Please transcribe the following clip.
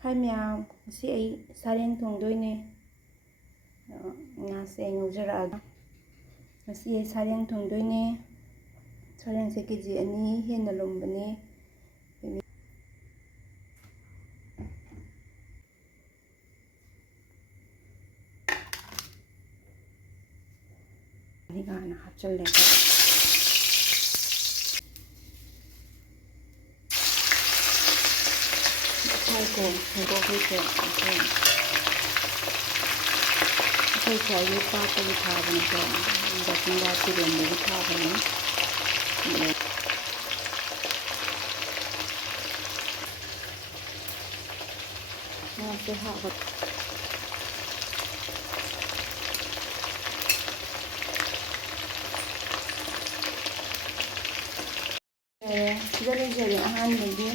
Hi ma'am, ngasi ay sareng thongdoine. Ngase ngaujarag. Ngasi ay sareng thongdoine. Sareng se kg ani hena lombane. Ni gana hapchalle ko. Thai ko ngo ko ko. Thai ko yu pa ko li tha ban ko. Da tinga ti ren ni tha ban ni. Ngase ha ko. Jare ahan bagi